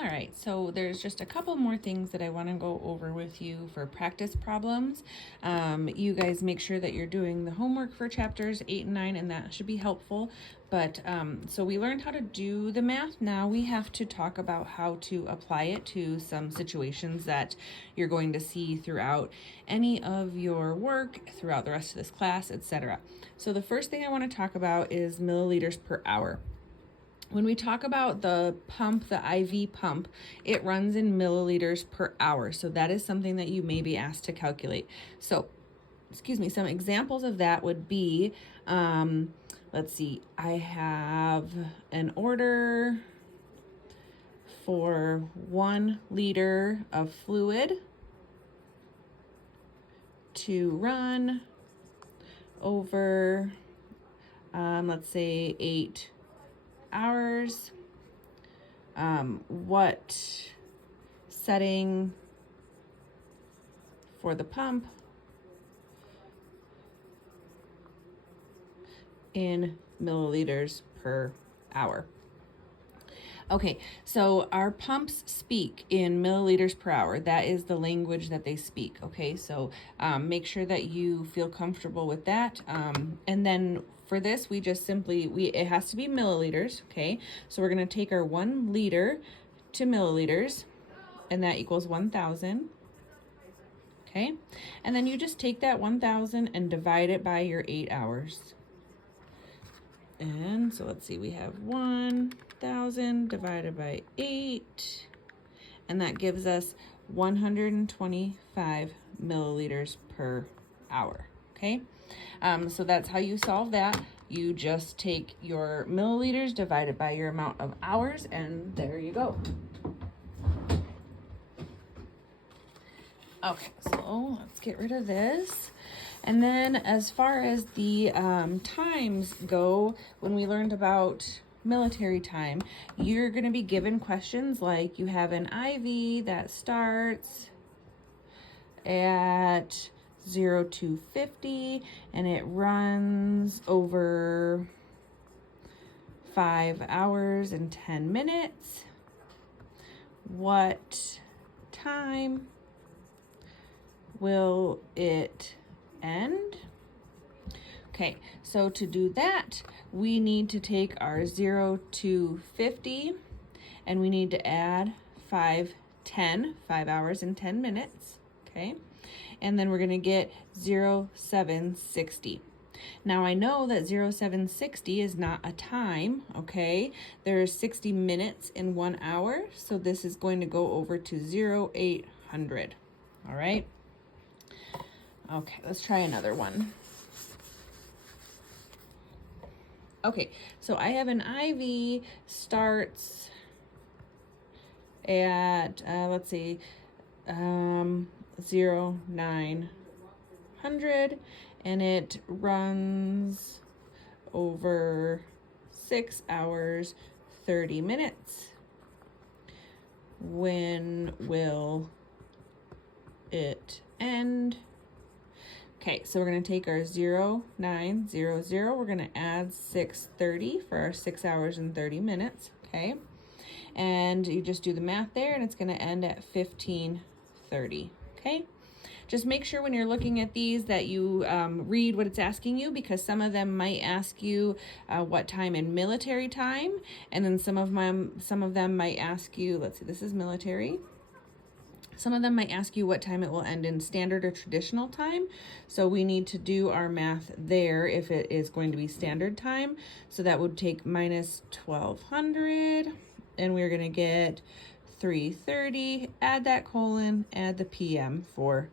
All right, so there's just a couple more things that I want to go over with you for practice problems. You guys make sure that you're doing the homework for chapters 8 and 9, and that should be helpful. But so we learned how to do the math. Now we have to talk about how to apply it to some situations that you're going to see throughout any of your work, throughout the rest of this class, etc. So the first thing I want to talk about is milliliters per hour. When we talk about the pump, the IV pump, it runs in milliliters per hour. So that is something that you may be asked to calculate. So, some examples of that would be, let's see, I have an order for 1 liter of fluid to run over, let's say 8 hours. What setting for the pump in milliliters per hour? Okay, so our pumps speak in milliliters per hour. That is the language that they speak. Okay, so make sure that you feel comfortable with that. And then for this, we just simply, it has to be milliliters. Okay, so we're going to take our 1 liter to milliliters, and that equals 1,000. Okay, and then you just take that 1,000 and divide it by your 8 hours. And so let's see, we have 1,000 divided by 8, and that gives us 125 milliliters per hour. Okay, so that's how you solve that. You just take your milliliters divided by your amount of hours, and there you go. Okay, so let's get rid of this. And then as far as the times go, when we learned about military time, you're going to be given questions like you have an IV that starts at 0 to 50 and it runs over 5 hours and 10 minutes. What time will it end? Okay, so to do that, we need to take our 0 to 50 and we need to add 5 hours and 10 minutes. Okay, and then we're going to get 0760. Now I know that 0760 is not a time. Okay, there's 60 minutes in 1 hour, so this is going to go over to 0800. All right. Okay, let's try another one. Okay, so I have an IV starts at, let's see, 0900, and it runs over 6 hours, 30 minutes. When will it end? Okay, so we're going to take our 0900, we're going to add 630 for our 6 hours and 30 minutes, okay? And you just do the math there, and it's going to end at 1530, okay? Just make sure when you're looking at these that you read what it's asking you, because some of them might ask you what time in military time, and then some of them might ask you, let's see, this is military. Some of them might ask you what time it will end in standard or traditional time. So we need to do our math there if it is going to be standard time. So that would take minus 1200, and we're going to get 330, add that colon, add the PM for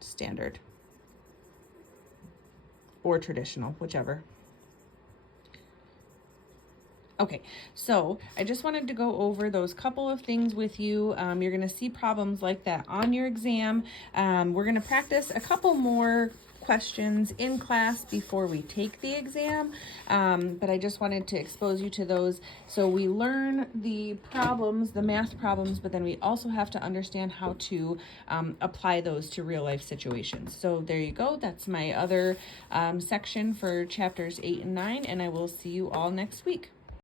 standard or traditional, whichever. Okay, so I just wanted to go over those couple of things with you. You're going to see problems like that on your exam. We're going to practice a couple more questions in class before we take the exam, but I just wanted to expose you to those. So we learn the problems, the math problems, but then we also have to understand how to apply those to real life situations. So there you go. That's my other section for chapters 8 and 9, and I will see you all next week.